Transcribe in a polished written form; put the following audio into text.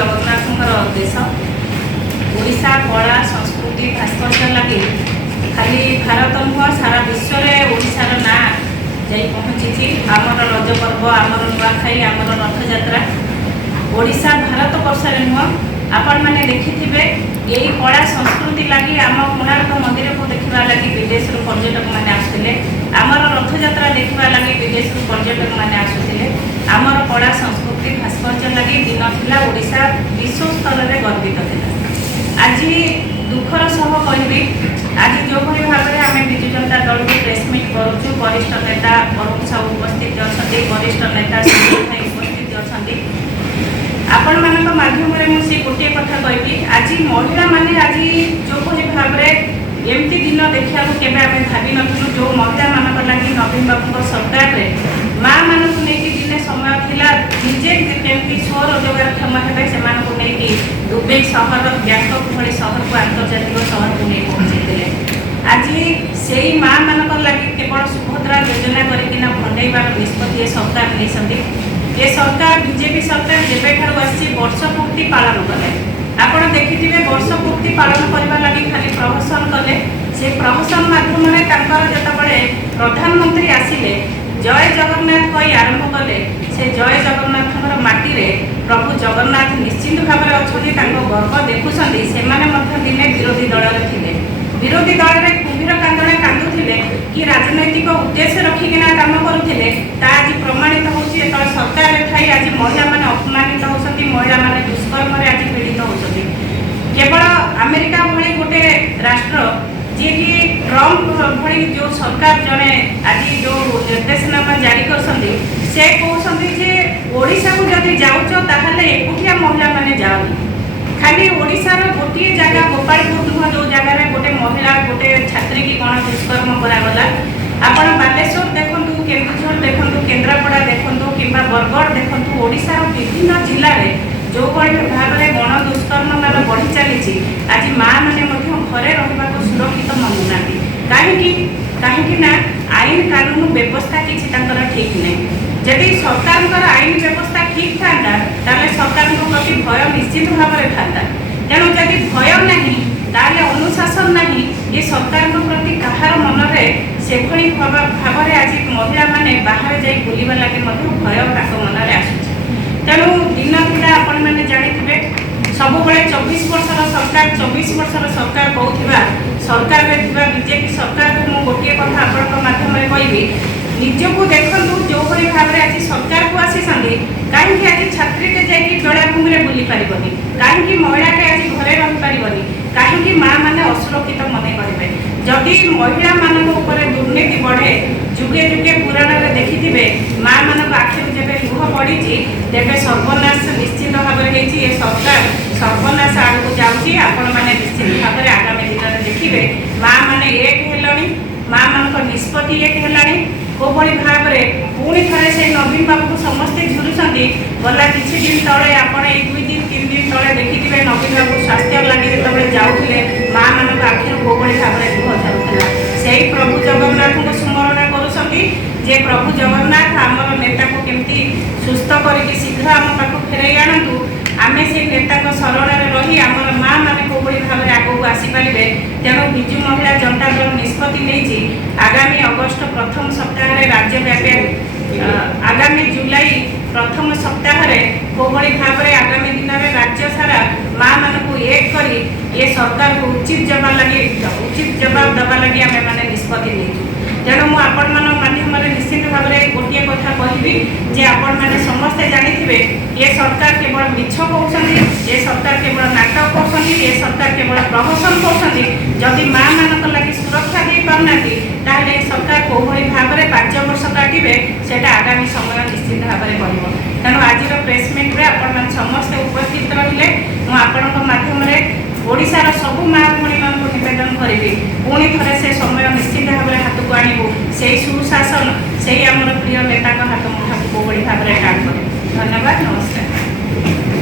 जगन्नाथଙ୍କର देश ओडिशा कला संस्कृति भास्कर्य लगे खाली भारत नुह सारा विश्व में ओडिशार ना जा पहुँची। आमर रज पर्व आमर नुआखाई आमर रथयात्रा ओडिशा भारत वर्ष नुह आपण मैंने देखिथे यही कला संस्कृति लगी आम कोणार्क मंदिर को देखा लगी विदेश पर्यटक मैंने आसुले आमर रथयात्रा देखा लगी विदेश पर्यटक मैंने आसुले आमर कला संस्कृति भास्कर्य लगी दिन था ओडिशा विश्व स्तर में गर्वित था। आज दुखर सह कहबी आज जो भाई भाव में आम विजु जनता दल को प्रेसमिट करुचु वरिष्ठ नेता अरुण साहू उपस्थित अच्छा वरिष्ठ नेता उपस्थित अच्छा आपण मान माध्यम मुझे गोटे कथा कहबी आज महिला माने आज जो भाई भाव में एमती दिन देखा के भावी नु जो महिला मान लगी नवीन बाबू सरकार में माँ मानक नहीं दिने समय थिला निजे केमती स्वरोजगार क्षम है से दुबई सहर बैंकक भली सहर को आंतर्जातिक सहर को नहीं पहुँचे आज से माँ मान लगी केवल सुभद्रा योजना करना भंडेबार निष्पत्ति सरकार नहीं ये सरकार बीजेपी सरकार जब आसी वर्ष पूर्ति पालन कले आपड़ देखिए वर्ष पूर्ति पालन करने लगी खाली प्रहसन कले से प्रहसन माध्यम जो प्रधानमंत्री आसिले जय जगन्नाथ कही आरंभ कले से जय जगन्नाथ माटी रे प्रभु जगन्नाथ निश्चिंत भाव में अच्छा गर्व देखुं से दिने विरोधी दल थे विरोधी दल में कुंभीर कांदणे कांदुले कि राजनैतिक उद्देश्य रखिकिना काम करुले आज प्रमाणित होती सरकार थी आज महिला मैंने अपमानित होती महिला मैंने दुष्कर्म आज पीड़ित होती केवल अमेरिका भली गोटे राष्ट्र जी कि ट्रम्प भली जो सरकार जड़े आज जो निर्देशनामा जारी करते से कहते ओडिशा को जब जाऊच ताहले एकुटिया महिला मैंने जाओ खाली ओडिशार गोटे जगह गोपालपुर नुह जो जगह गोटे महिला गोटे छात्री की कौन दुष्कर्म करागला आपण बालेश्वर देखूँ केन्दुझर देखूँ केन्द्रापड़ा देखूँ कि बरगढ़ देखूँ ओडिशार विभिन्न जिले में जो भाव में गण दुष्कर्म मार बढ़ी चली आज माँ मैंने घरे रहा सुरक्षित मनुना कहीं आईन कानून व्यवस्था किसी ठीक नहीं जदि सरकार आईन व्यवस्था ठीक था सरकार प्रति भय निश्चित भाव में था तेणु जदि भय ना अनुशासन ना ये सरकार प्रति कहार मन में से भाव में आज महिला मैंने बाहर जा बुलवा लगे भय मन में आसूँ तेणु दिन था आपण मैंने जानी सब 24 वर्षर सरकार 24 वर्षर सरकार कहूँ सरकार में बीजेपी सरकार को मुझे गोटे कथा आपण माध्यम कहबी निजको देखूँ जो भाई भाव में आज सरकार को आसी कहीं आज छात्री के जाकि बेलाभूमि में बुली पारबनी कहीं महिला के आज घरे रही पारबनी कहीं माँ मैंने असुरक्षित मन करेंगे जदि महिला मान दुर्नीति बढ़े जुगे जुगे पुराण में देखिथे माँ मान आखिर जब लुह पड़ी तेज सर्वनाश निश्चित भाव में ये सरकार सर्वनाश आड़ को जाऊँगी आपण मैंने निश्चित भाव में आगामी दिन में देखिए माँ मैंने एक है माँ मान निष्पत्ति एक है कोभली भाव में पुणी थे से नवीन बाबू को समस्ते झुरुंट गला किसी दिन तले आपण 2 दिन 3 दिन तले देखिथे नवीन बाबू स्वास्थ्य लगे जो जाऊे माँ मान आखिर कोभली भाव में लुह झरुला से प्रभु जगन्नाथ को स्मरण करे प्रभु जगन्नाथ आमर नेता को केमती सुस्थ करके शीघ्र आम पाक फेरई आणतु आमे से नेता शरण में रही आमर माँ मैंने कोभली भाव में आगू आसीपारे तेणु विजु महिला जनता दल निष्पत्ति नहीं आगामी अगस्ट प्रथम सप्ताह राज्यव्यापी आगामी जुलाई प्रथम सप्ताह कोभली भाव में आगामी दिन में राज्य सारा माँ मान को एक करी ये सरकार को उचित जवाब दबा लगी आम मैंने निष्पत्ति नहीं तेणु मुझे माध्यम निश्चित भाव में गोटे कथा कहबी जे आपण मैंने समस्ते जानी ये सरकार केवल मिछ कहते ये सरकार केवल नाटक कर ये सरकार केवल प्रहसन कर माँ मान लगी सुरक्षा दे पारना ताहले सरकार कोभली भाव में 5 वर्ष काटे से आगामी समय निश्चित भाव में कर तेणु आज प्रेसमिट में आपण समस्ते उपस्थित रहिले माध्यम ओडिशार सबू माँ भणी मान निवेदन करी पुणी थे से समय निश्चित भाव में हाथ को आणबू से सुशासन से आमर प्रिय नेता हाथ मुठा को भाव में काम करें। धन्यवाद, नमस्कार।